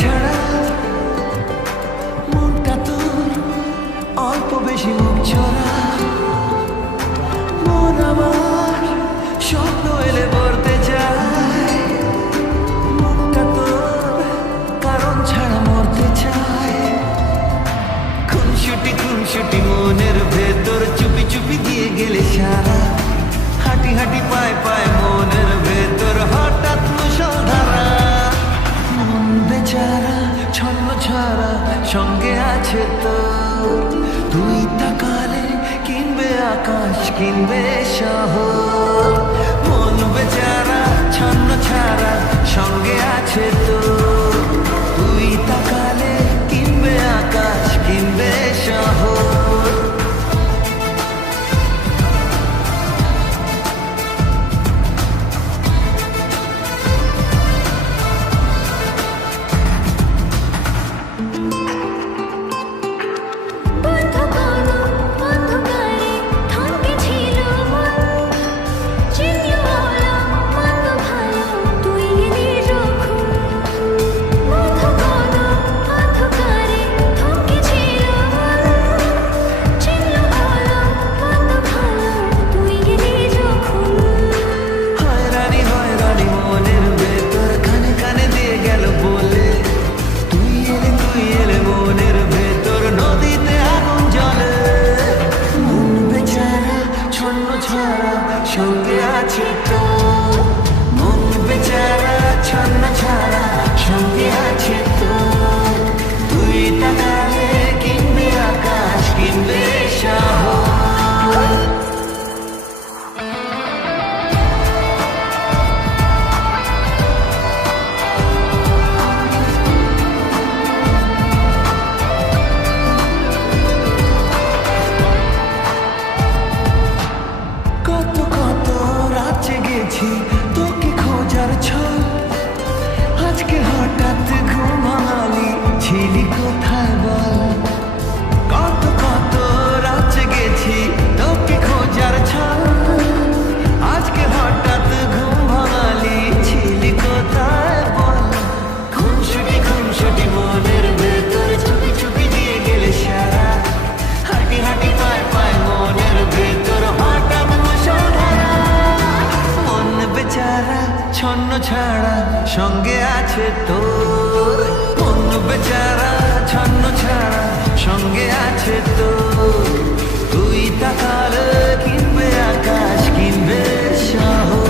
ছাড়া মনটা তোর অল্প বেশি মুখ ছড়া। মন আমার স্বপ্ন এলে ভরতে চায়, মনটা তোর কারণ ছাড়া মরতে চায়। খুনসুটি খুনসুটি মনের ভেতর চুপি চুপি দিয়ে গেলে সারা। হাঁটি হাঁটি পায় পায় মনের ভেতর হঠাৎ মুষলধারা। মন বেচারা ছন্ন ছাড়া সঙ্গে আছে তোর। তুই তাকালে কিনবে আকাশ কিনবে শহর। মন বেচারা ছন্ন ছাড়া সঙ্গে আছে তোর। তুই তাকালে কিনবে আকাশ কিনবে শহর। সঙ্গে আছে তোর। মন বেচারা ছন্ন ছাড়া সঙ্গে আছে তোর। তুই তাকালে কিনবে আকাশ কিনবে শহর। কত কত রাত জেগেছি তোকে খোঁজার ছল। আজকে হঠাৎ ঘুম ভাঙালি ছিলি কোথায় বল। কত কত রাত জেগেছি তোকে খোঁজার ছল। আজকে হঠাৎ ঘুম ভাঙালি ছিলি কোথায় বল। খুনসুটি খুনসুটি মনের ভেতর চুপি চুপি দিয়ে গেলে সারা। হাঁটি হাঁটি পায় পায় মনের ভেতর হঠাৎ মুষলধারা। মন বেচারা ছন্ন ছাড়া সঙ্গে আছে তোর। মন বেচারা ছন্ন ছাড়া সঙ্গে আছে তোর। তুই তাকালে কিনবে আকাশ কিনবে শহর।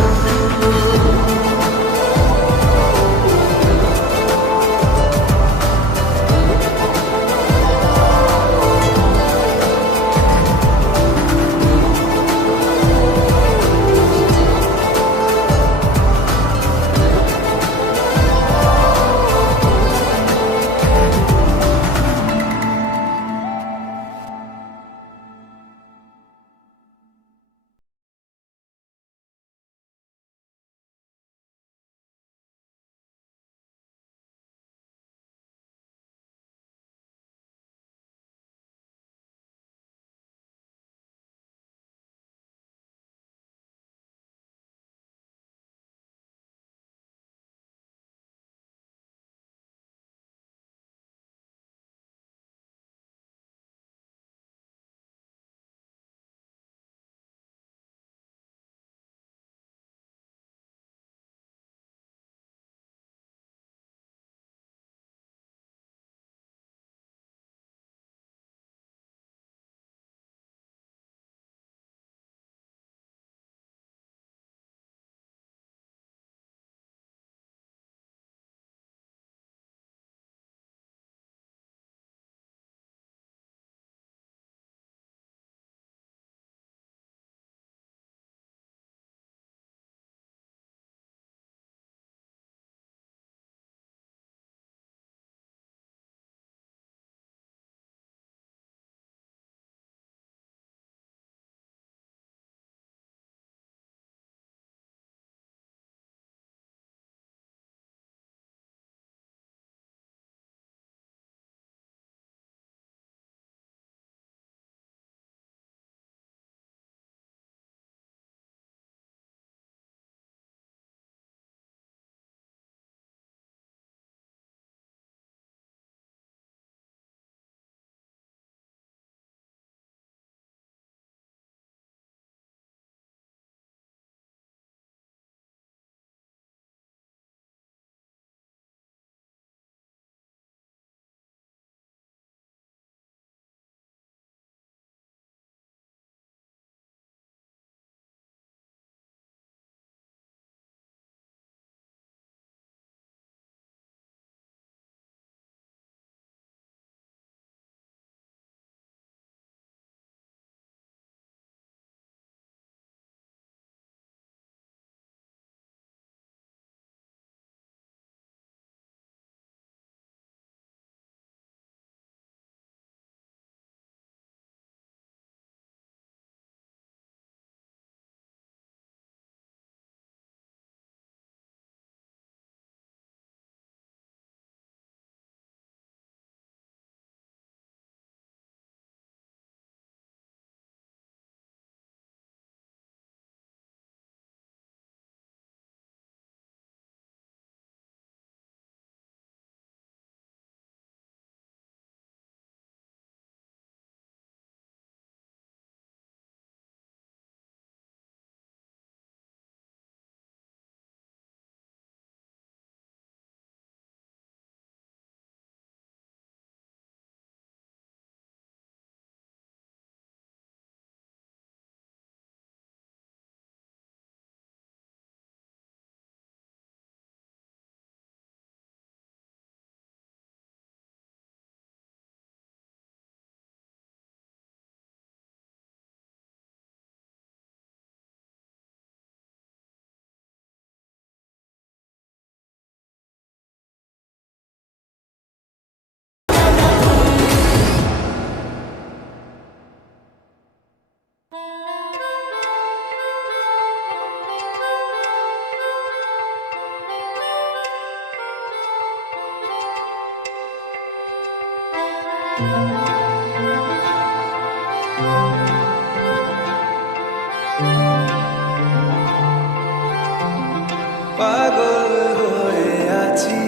পাগল হয়ে আছি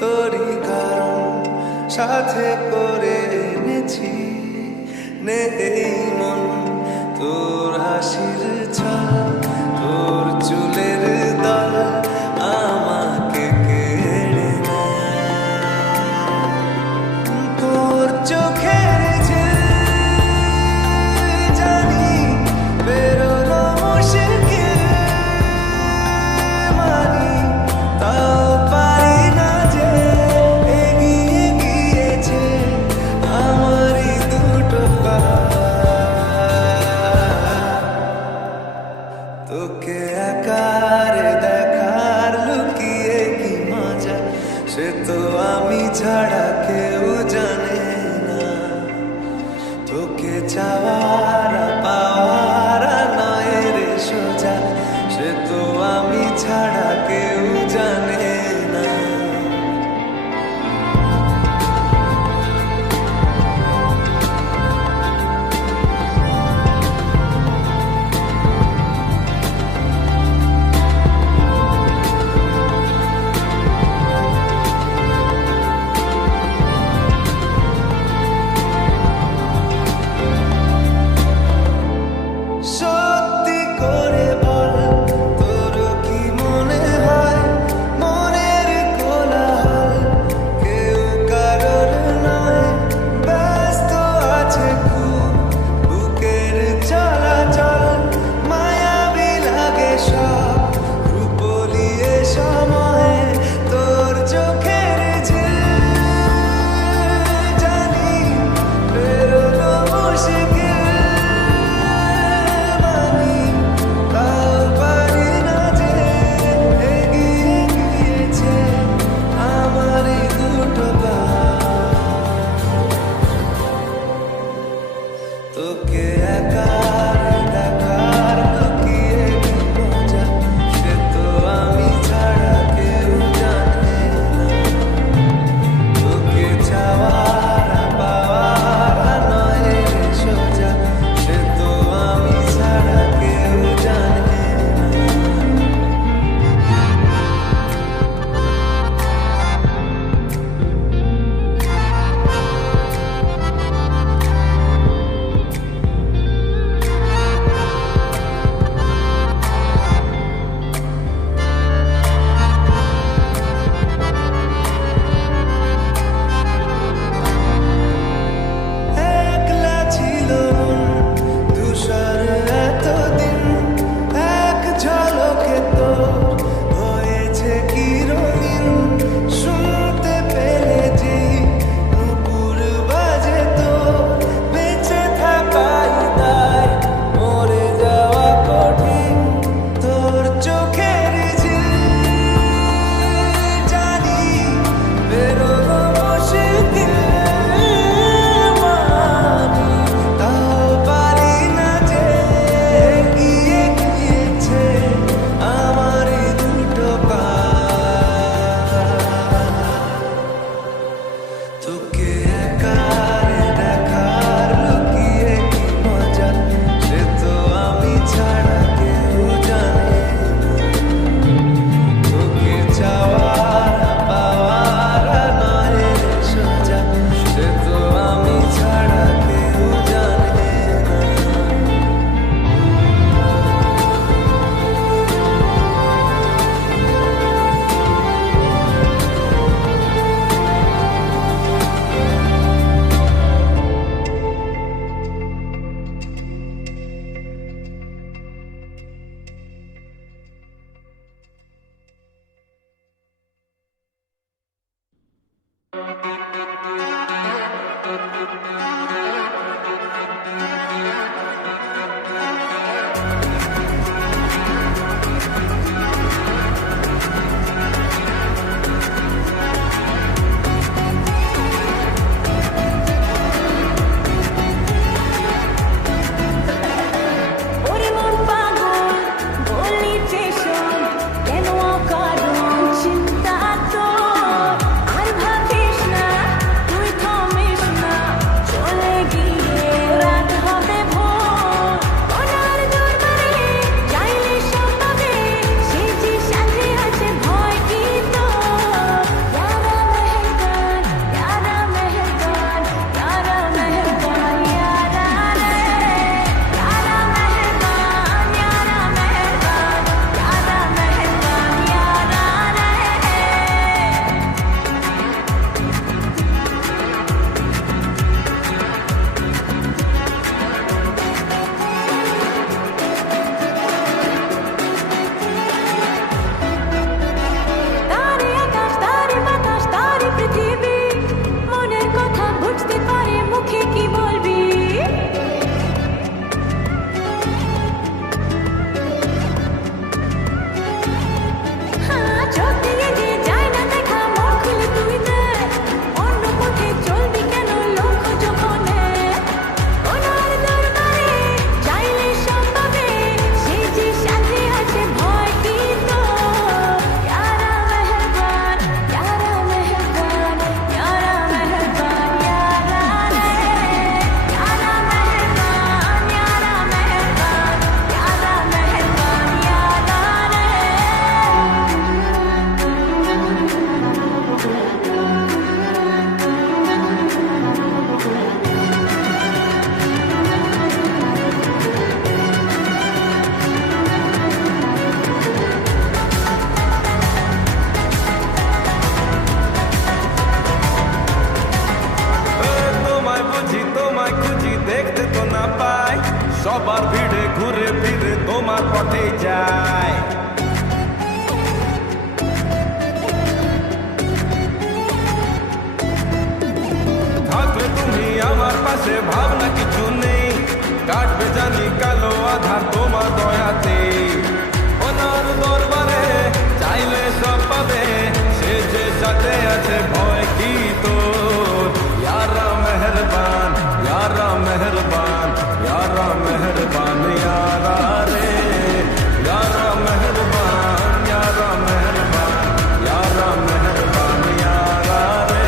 তোরই কারণ সাথে করে এনেছি নেই মন তোর হাসির ছাপ তোর চুলের দল আমাকে কেড়ে নেয় তোর চোখের যে জানি বেরোনো মুশকিল মানি তাও পারি না যে এগিয়ে গিয়েছে আমারই দুটো পা তোকে একারে দেখার লুকিয়ে কি মজা সে তো আমি ছাড়া কেউ জানে না তোকে চাওয়ার পাওয়ার নয় রে সোজা সে তো আমি ছাড়া কেউ জানে না পথে যায়। থাকলে তুমি আমার পাশে, ভাবনা কিছু নেই, কাটবে জানি কালো আধার তোমার দয়াতে। ওনার দরবারে চাইলে সব পাবে, সে যে সাথে আছে ভয় কি তোর। ইয়ারা মেহরবান, ইয়ারা মেহরবান, ইয়ারা মেহরবান, ইয়ারা রে, ইয়ারা মেহরবান, ইয়ারা মেহরবান, ইয়ারা মেহরবান, ইয়ারা রে।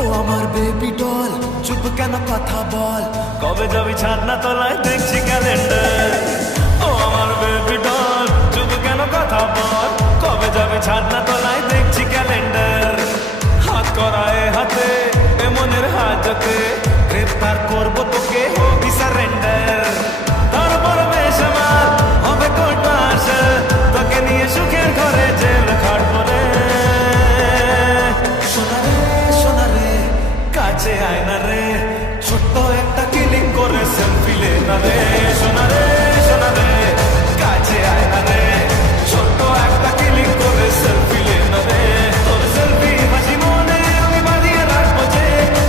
ও আমার বেবি ডল, চুপ কেন কথা বল, কবে যাবি ছাদনা তলায় দেখছি ক্যালেন্ডার। ও আমার বেবি ডল, চুপ কেন কথা বল, কবে যাবি ছাদনা তলায় দেখছি ক্যালেন্ডার। হাত করায় হাতে এ মনের হাজতে, গ্রেফতার করবো তোকে, হবি সারেন্ডার। তারপর বেসামাল হবে কোর্ট মার্শাল, তোকে নিয়ে সুখের ঘরে জেল খাটবো রে। সোনা রে, সোনা রে, কাছে আয় না রে, ছোট্ট একটা কিলিং করে সেলফি লে না রে। সোনা রে, সোনা রে, কাছে আয় না রে, ছোট্ট একটা কিলিং করে সেলফি লে না রে। তোর সেলফি হাসি মনে আমি বাঁধিয়ে রাখবো যে,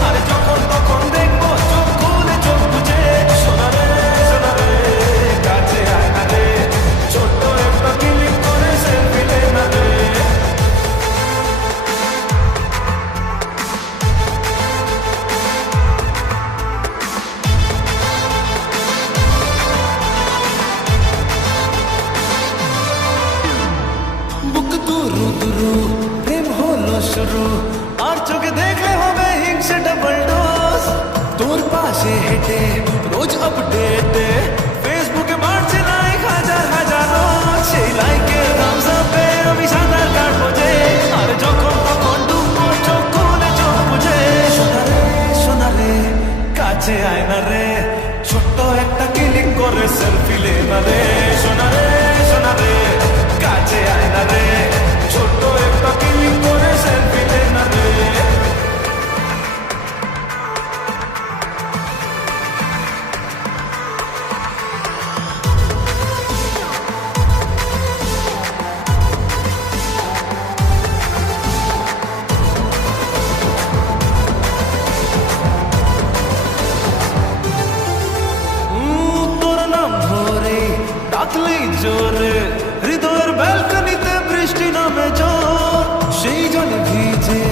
আরে যখন তখন দেখবো চোখ খুলে চোখ বুঝে। সোনা রে, সোনা রে, কাছে আয় না রে, ছোট্ট একটা কিলিং করে সেলফি লে না রে। বুক দুরু দুরু, প্রেম হলো শুরু, আর চোখে দেখলে হবে হিংসে ডাবল ডোজ। তোর পাশে হেঁটে রোজ আপডেটে, ফেসবুকে মারছে লাইক হাজার হাজারো, সেই লাইকের থামস আপে আমি সাঁতার কাটবো যে, আর যখন তখন ডুববো চোখ খুলে চোখ বুঝে। সোনা রে, সোনা রে, কাছে আয় না রে, ছোট্ট একটা কিলিং করে সেলফি লে না রে। সোনা রে, সোনা রে, কাছে আয় না রে, ছোট্ট একটা কিলিং করে সেলফি লে না রে। তোর নাম ধরে ডাকলেই জোরে, হৃদয়ের ব্যালকনিতে বৃষ্টি নামে জোর। সেই জলে ভিজে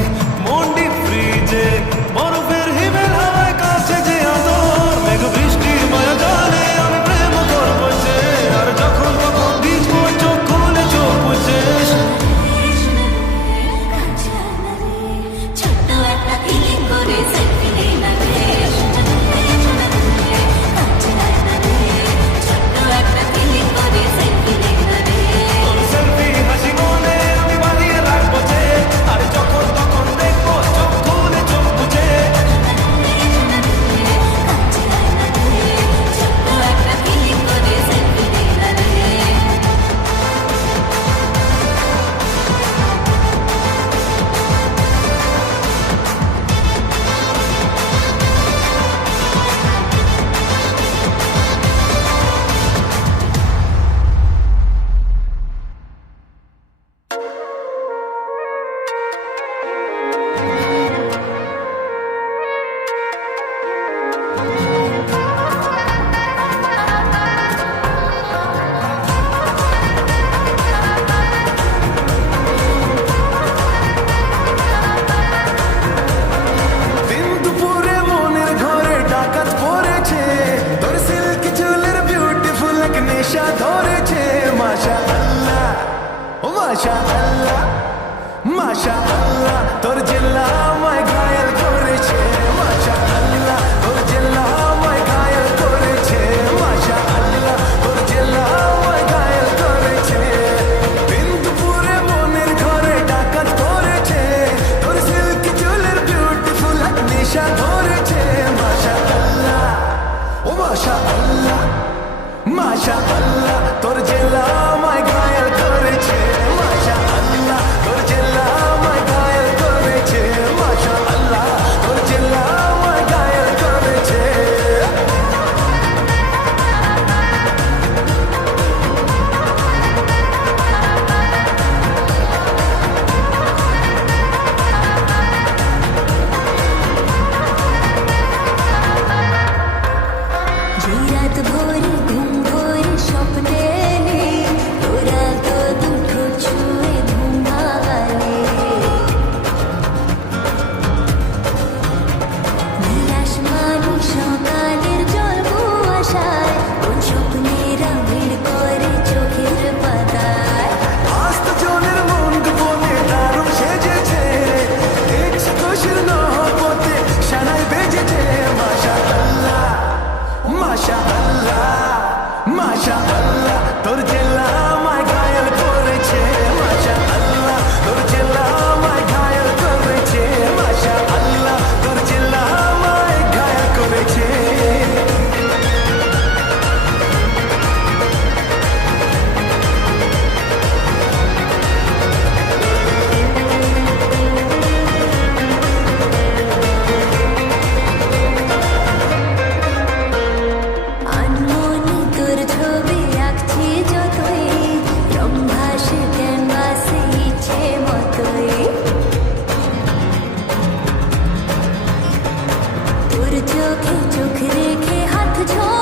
মন্ডি ফ্রিজে, বরফের হিমেল হাওয়ায় কাছে যে আদর। মেঘ বৃষ্টির মায়া জানে আমি প্রেম করবো যে, আর যখন তখন ভিজবো চোখ খুলে চোখ বুঝে। ছোট্ট একটা ফিলিং করে সেলফি নে না রে। কাছে আয় না রে, ছোট্ট একটা ফিলিং করে সেলফি নে তোর জেলা আমায় ঘায়াল করেছে মাশা আল্লাহ তোর জেলা আমায় ঘায়াল করেছে মাশা আল্লাহ তোর জেলা আমায় ঘায়াল করেছে যে রাত ভোরে ঘুম ভোরে স্বপ্নে এলে তোরা তো দুটো ছুঁয়ে ঘুম ভাঙালে নীল আসমানি সকালের জল কুয়াশায় কোন স্বপ্নেরা ভিড় করে চোখের পাতায় আস্ত জনের মন গোপনে দারুণ সেজেছে দেখছে খুশির নহবতে সানাই বেজেছে মাশা আল্লাহ মাশা আল্লাহ মাশা আল্লাহ তোর জেলা আমায় ঘায়াল করেছে মাশা আল্লাহ তোর জেলা আমায় ঘায়াল করেছে মাশা আল্লাহ তোর জেলা আমায় ঘায়াল করেছে আনমনে তোর ছবি আঁকছি যতই রং ভাসে ক্যানভাসে ইচ্ছে মতোই তোর চোখে চোখ রেখে হাত ঝোল